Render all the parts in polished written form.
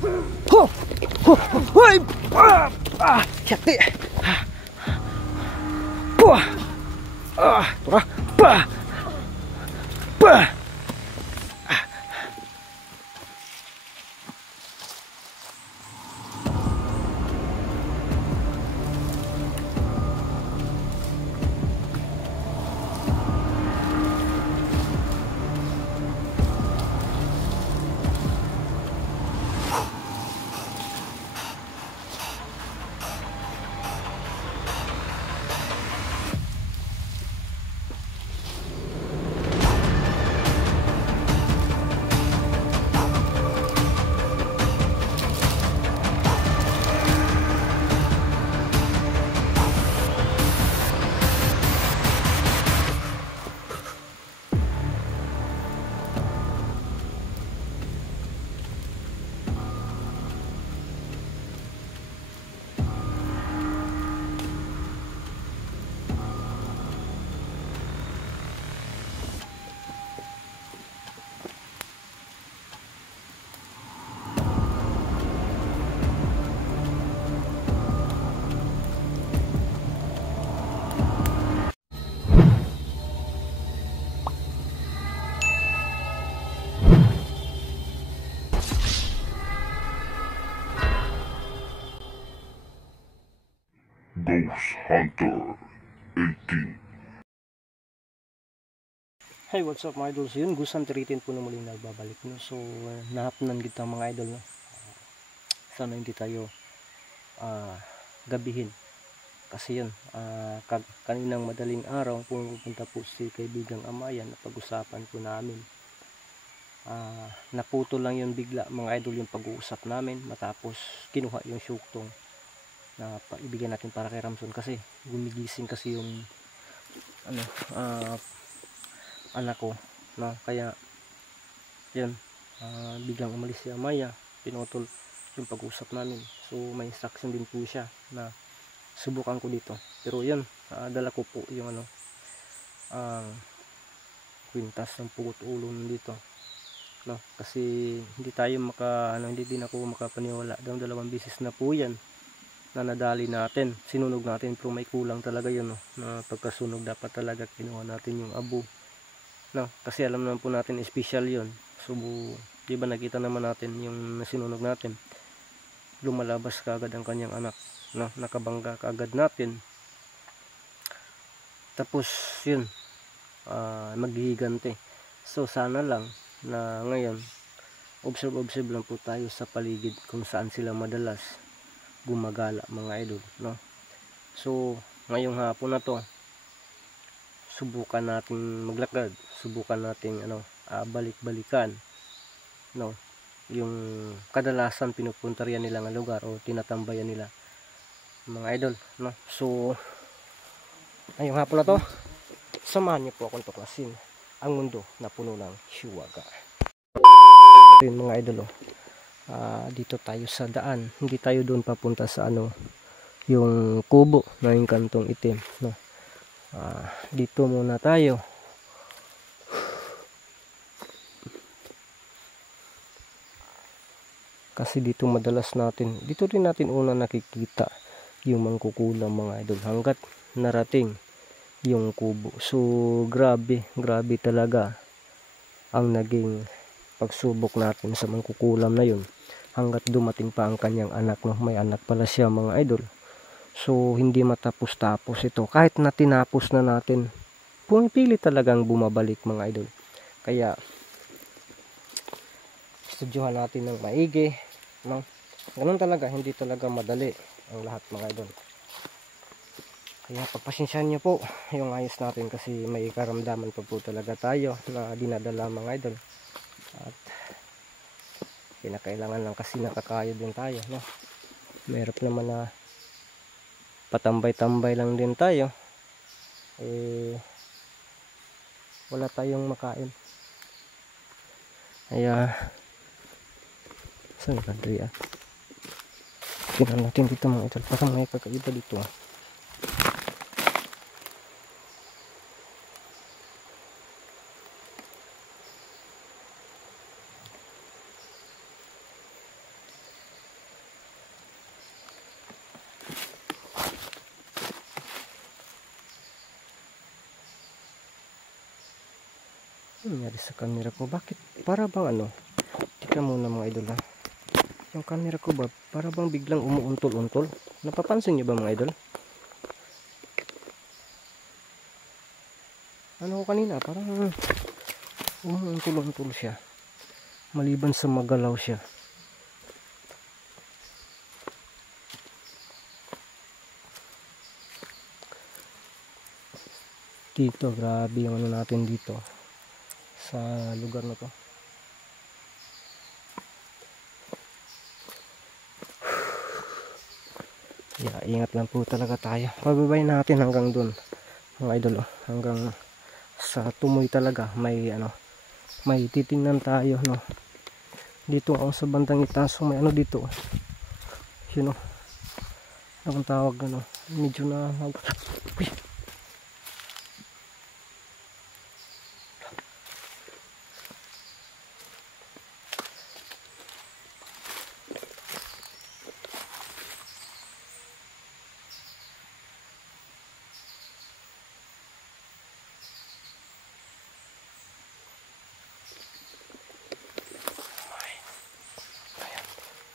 Ho! Ho! Hoy! Syati! Puh! Tura! Bah! Bah! Ghost Hunter 18. Hey, what's up mga idol? So yun, Ghost Hunter 18 po na muling nagbabalik. No? So, nahapnan kita mga idol. No? Sana hindi tayo gabihin. Kasi yun, kaninang madaling araw, pumunta po si kaibigang Amayan na pag-usapan po namin. Naputo lang yun bigla mga idol yung pag-uusap namin. Matapos kinuha yung syuktong na ibigyan natin para kay Ramson. Kasi gumigising kasi yung anak ko, no? Kaya yan, biglang umalis si Amaya, pinutol yung pag-usap namin. So may instruction din po siya na subukan ko dito, pero yun, dala ko po yung kwintas ng pugot ulo dito, no? Kasi hindi tayo hindi din ako makapaniwala. Dalawang bisis na po yan na nadali natin, sinunog natin, pero may kulang talaga yun, no? Na pagkasunog dapat talaga kinuha natin yung abo, no? Kasi alam naman po natin special yun. So di ba nakita naman natin yung sinunog natin, lumalabas kaagad ang kanyang anak, no? Nakabangga kaagad natin. Tapos yun, maghihigante. So sana lang na ngayon observe lang po tayo sa paligid kung saan sila madalas gumagala mga idol, no? So ngayong hapon na to, subukan natin maglakad, subukan natin balik-balikan, no, yung kadalasan pinupunta riyan nila ng lugar o tinatambayan nila mga idol, no? So ngayong hapon na to, samahan niyo po akong tuklasin ang mundo na puno ng hiwaga. Ito yun mga idol, dito tayo sa daan, hindi tayo doon papunta sa yung kubo na yung kantong itim, no? Dito muna tayo. Kasi dito madalas dito rin natin una nakikita yung mangkukulam mga idol, hanggat narating yung kubo. So grabe talaga ang naging pagsubok natin sa mangkukulam na yun, hanggat dumating pa ang kanyang anak, no? May anak pala siya mga idol. So hindi matapos-tapos ito. Kahit na tinapos na natin, pumipili talagang bumabalik mga idol. Kaya studyohan natin ng maigi, no? Ganun talaga, hindi talaga madali ang lahat mga idol. Kaya pagpasensyahan niyo po yung ayos natin, kasi may karamdaman pa po talaga tayo na dinadala mga idol. At kinakailangan lang kasi nakakayod din tayo, no? Mahirap naman na patambay-tambay lang din tayo, wala tayong makain. Kaya saan ka Andrea? Tingnan natin dito mga idol, parang may kakaiba dito. Nangyari sa camera ko, bakit para bang ano, tika muna mga idol ha, yung camera ko ba para bang biglang umuuntol-untol, napapansin nyo ba mga idol? Ano ko kanina, parang umuuntol-untol siya maliban sa magalaw siya. Dito grabe yung ano natin dito sa lugar na to. Yeah, ingat lang po talaga tayo. Pababayin natin hanggang dun mga idol, oh. Hanggang sa tumoy talaga may ano, may titingnan tayo, no. Dito ako sa bandang itaas, so may ano dito, yun, oh. Anong tawag, ano, medyo na uy.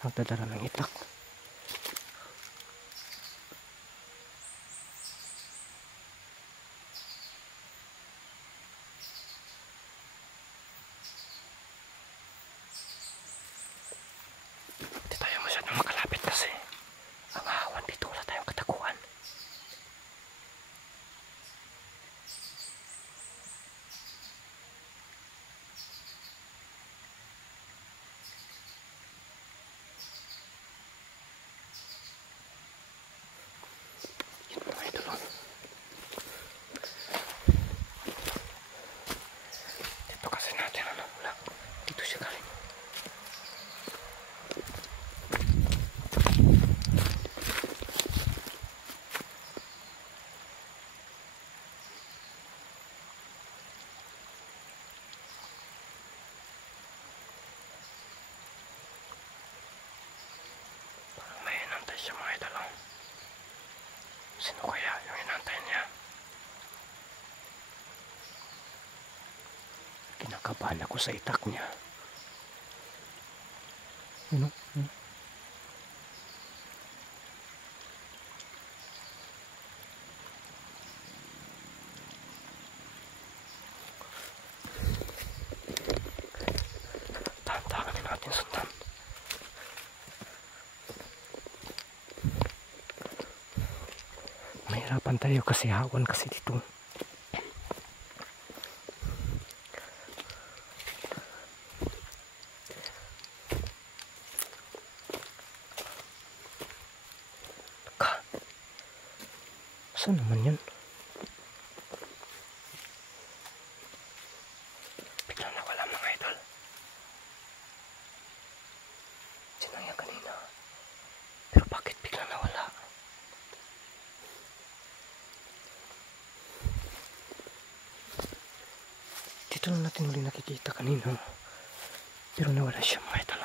Nagdadala ng itak. Hindi tayo masyadong makalapit kasi ang ahawan dito, wala tayong katakuan. Dito kasi natin ano, wala. Dito siya galing. Parang may inantay siya mga idol. Sino kaya yung inantay niya? Kinakabahan ako sa itak niya. Ano? Tahan-tahanin natin sundan. Mahirapan tayo kasi hawan kasi dito. Saan naman yan? Biglang nawala mga idol. Sino yan kanina? Pero bakit biglang nawala? Dito lang natin uli nakikita kanina. Pero nawala siya mga idol.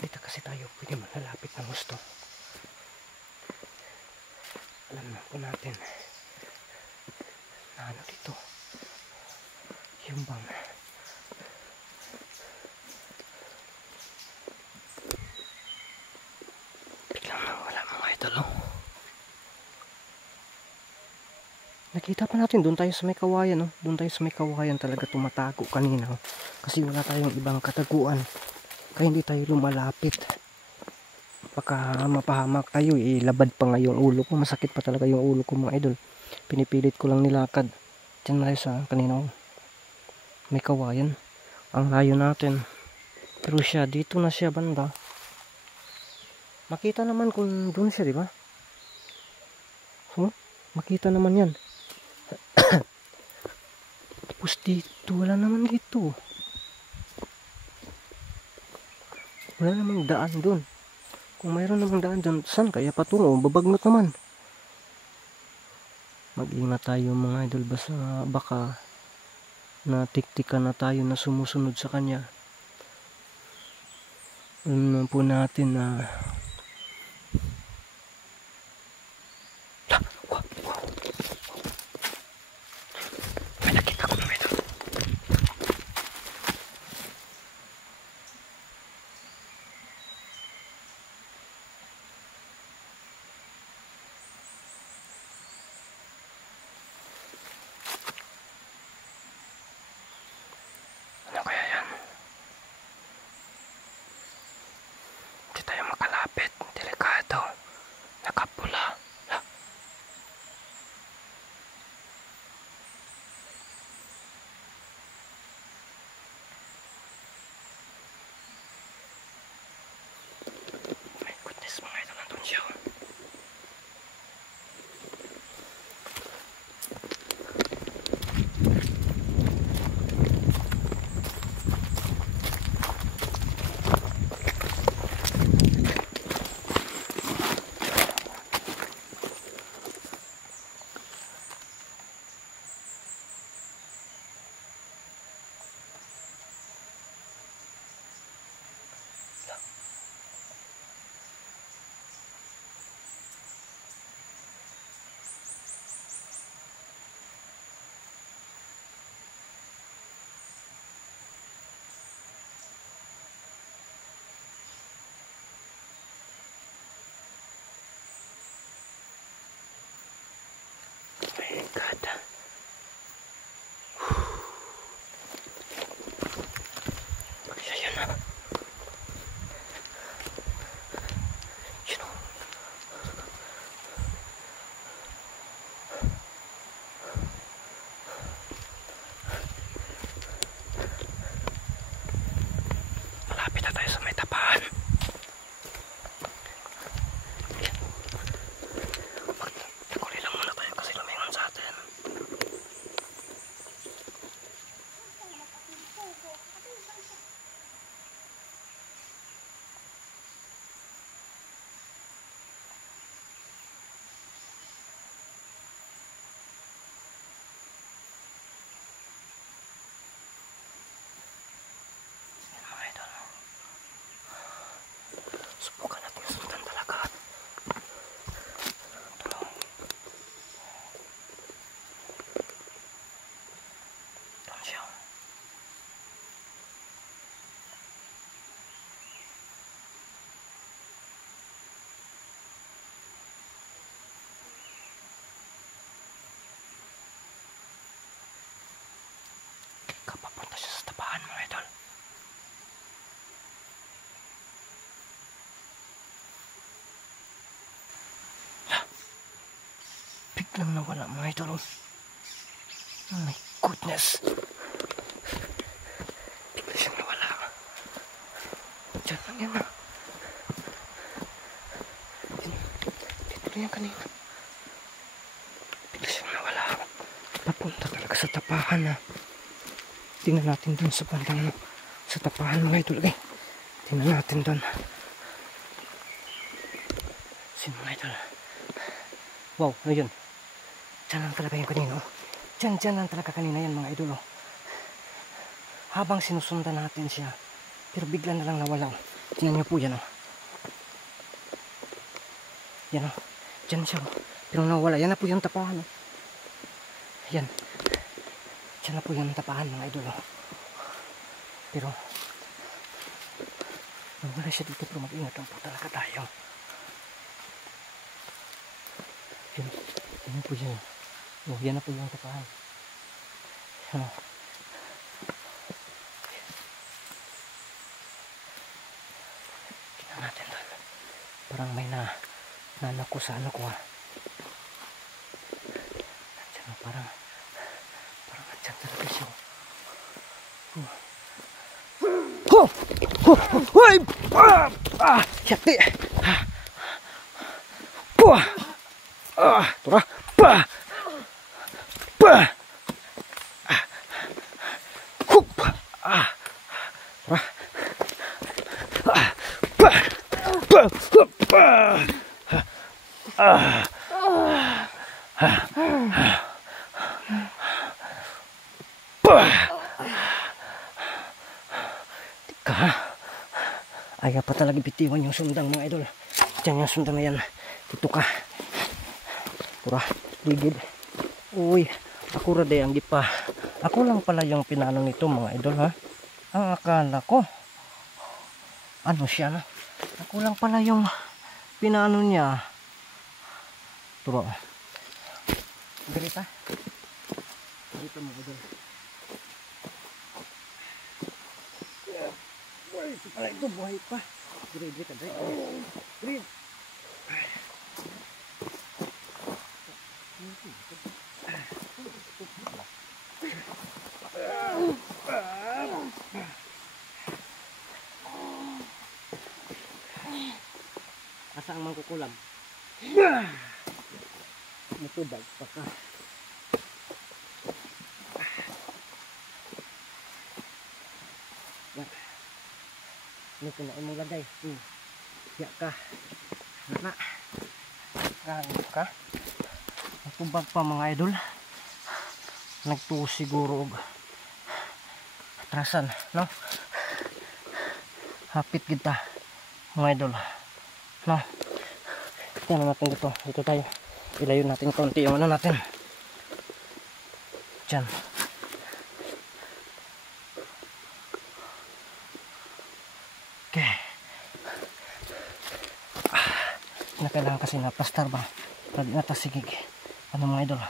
Dito kasi tayo pwede malalapit ng gusto. Alam na po natin na ano dito yung bang biglang nawala mga idol. Nakita pa natin doon tayo sa may kawayan, oh. Doon tayo sa may kawayan talaga tumatago kanina, oh. Kasi wala tayong ibang kataguan. Kaya hindi tayo lumalapit. Baka mapahamak tayo, ilabad pa nga yung ulo ko. Masakit pa talaga yung ulo ko mga idol. Pinipilit ko lang nilakad. Diyan na tayo sa kanina, oh. May kawayan. Ang layo natin. Pero siya, dito na siya banda. Makita naman kung doon siya, di ba? So, makita naman yan. Tapos dito, wala naman dito. Wala namang daan doon. Kung mayroon namang daan dyan, saan kaya patungo? Babagnot naman. Mag-ingat tayo mga idol, baka natiktikan na tayo na sumusunod sa kanya. Alam naman po natin na biglang nawala mga idol. Oh my goodness. Bigla siyang nawala. Diyan lang yan. Dito lang yan kanina. Bigla siyang nawala. Papunta talaga sa tapahan na. Tingnan natin dun sa bandang sa tapahan mga idol. Okay. Tingnan natin dun. Sino mga idol? Wow, ayun. Diyan lang talaga yung kanina. Diyan lang talaga kanina yan mga idol. Habang sinusundan natin siya. Pero bigla na lang nawala. Tingnan niyo po yan. Yan. Diyan siya. Pero nawala. Yan na po yung tapahan. Yan. Diyan na po yung tapahan mga idol. Pero nawala siya dito. Pero mag-ingat lang po talaga tayo. Yan. Yan po yan. Oh, yan na po yung tapahan. Yan. Tingnan natin doon. Parang may nanako sa ano ko. Nandiyan, parang nandiyan talaga siya. Hoy! Syakti! Tura! Ayaw pa talaga bitiwan yung sundang mga idol. Diyan yung sundang na yan. Dito ka. Pura, ligid. Uy, ako rade ang gipa. Ako lang pala yung pinanong nito mga idol ha. Ang akala ko. Ano siya na? Ako lang pala yung pinanong niya. Turo. Dirita. Dito mga idol. Ito buhay pa. Grid ka dai. Grid. Asa ang mangkukulam? Mutudag pa ka. Ito na imong lagay. Ya ka. Na. Ganito ka. Natubag pa mga idol. Nagtuo siguro og atrasan, no? Hapit kita mga idol. No. Tingnan natin dito. Dito tayo. Ilayo natin konti yung ano natin. Diyan. Okay. Kailangan kasi napastar ba? Pwede natasigig. Ano mga idol?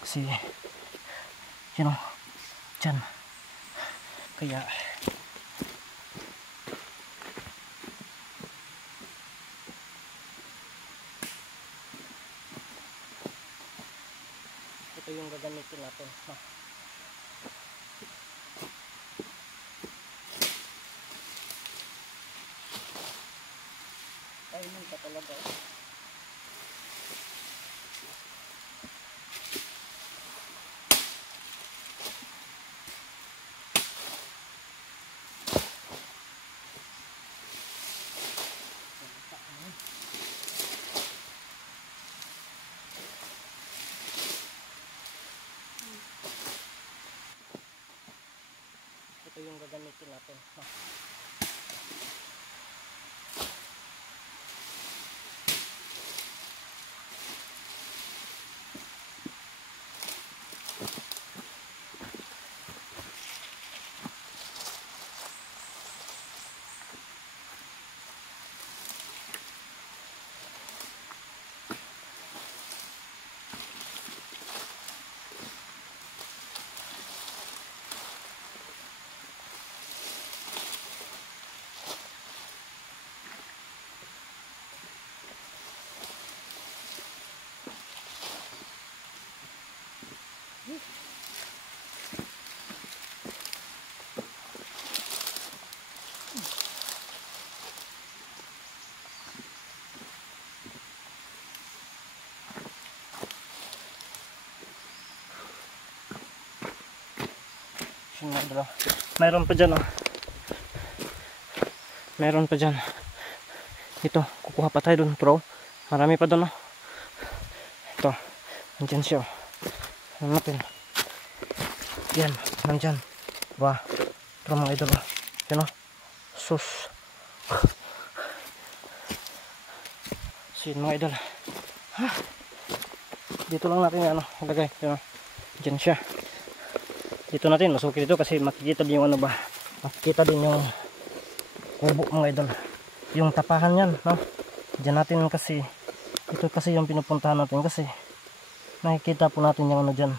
Kasi, you know, dyan. Kaya, ito yung gagamitin natin. Ayun ka talaga. Ito yung gagamitin natin. Mayroon pa dyan, oh. Mayroon pa dyan. Ito, kukuha pa tayo dun, bro. Marami pa dun, oh. Ito, nandyan siya, oh. Ano natin? Yan, nandyan. Diba? Ito mga idol, oh. Yan, oh. Sus. So yun mga idol. Dito lang natin yan, oh. Lagay. Yan, oh. Dyan siya. Dito natin, masuki dito kasi makikita din yung ano ba. Makikita din yung kubo mga idol. Yung tapahan yan, no? Diyan natin kasi, ito kasi yung pinupuntahan natin kasi nakikita po natin yung ano dyan,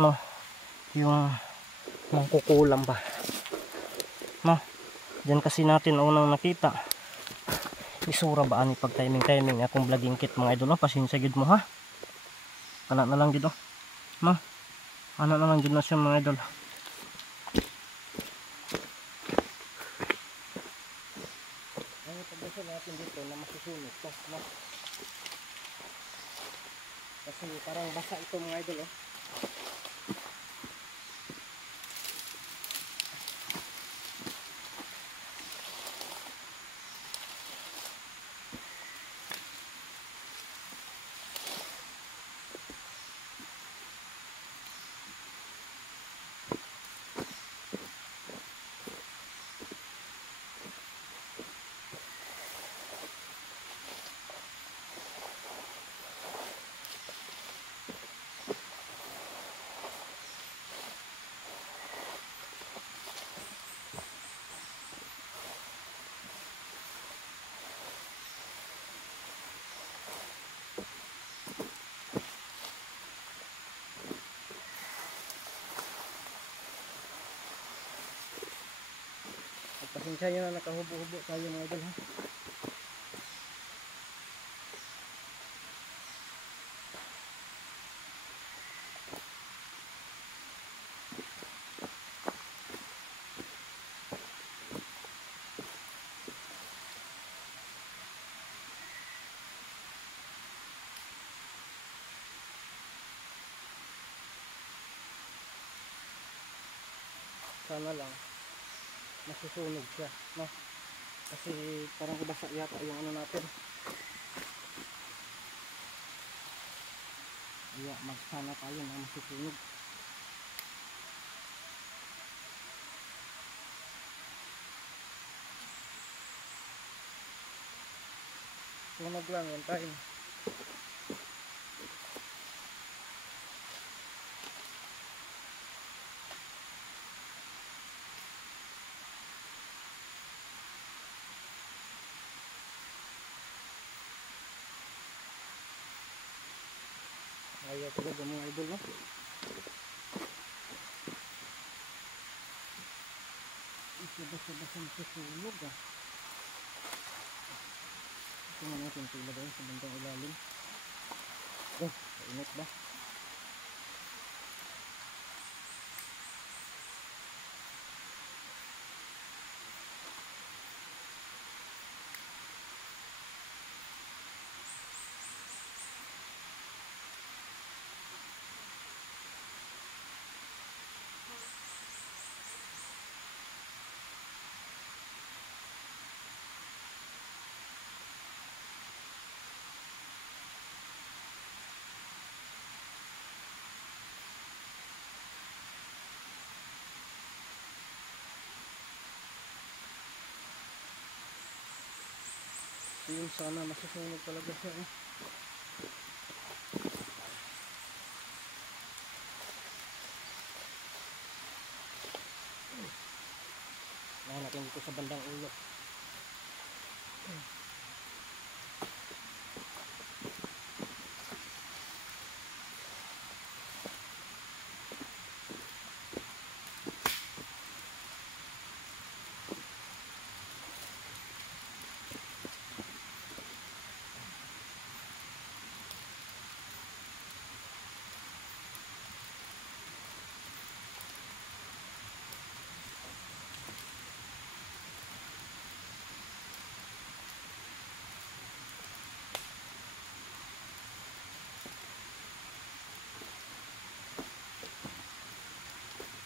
no? Yung kukulam ba, no? Diyan kasi natin unang nakita. Isura ba ani pag timing akong vlogging kit mga idol, no? Pasensya gid mo ha. Kana na lang dito, no? Ano na lang dyan na siya mga idol. Ang pagdasa natin dito na masusunod to, no? Kasi parang basa ito mga idol, oh. Pasensya nyo na nakahubo-hubo tayo mga idol, ha. Sana lang masusunog siya, no? Kasi parang basa yata yung ano natin. Kaya magsana tayo na masusunog. Sunog lang yan tayo. Ayaw talaga mga idol, no? Isa-basa-basa masusunog, ah. Ito nga natin ito ilagay sa bandang ilalim. Oh, mainit ba? Yung sana masusunog talaga siya, eh. Lahat natin dito sa bandang ulo.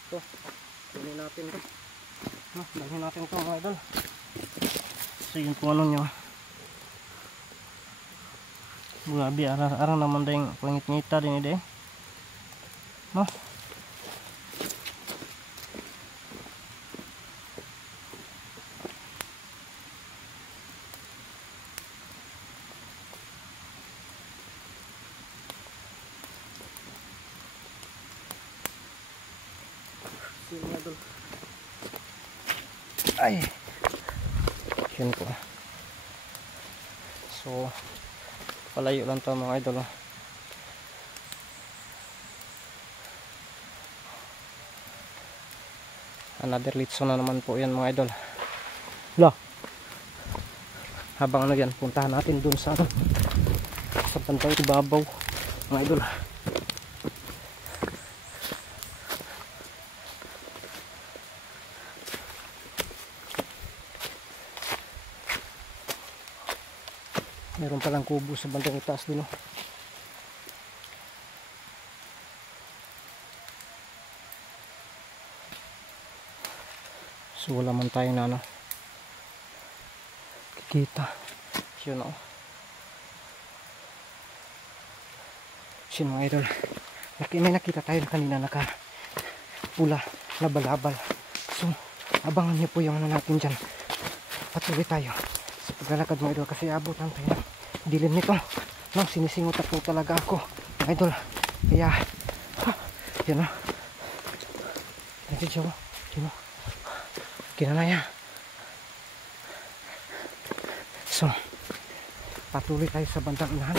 Ito, kunin natin ito. No, dalhin natin ito mga idol. So yun po ano nyo. Grabe, arang naman dahil pangit-ngita din ide. No? Sino idol? Ay! Yun po. So, palayo lang to mga idol. Another litso na naman po yan mga idol. Lo! Habang ano yan, puntahan natin dun sa pantay ibabaw mga idol. Meron palang kubo sa bandang itaas din. So wala man tayo na kikita. Yun o. Yun mga idol. May nakita tayo kanina naka pula na balabal. So abangan niyo po yung ano natin dyan. Patuloy tayo sa paglalakad mga idol kasi abutan tayo ng dilim nito. No, sinisingot na po talaga ako mga idol. Kaya yun o. Yun o. Kinanaya. So patuloy tayo sa bandang unahan.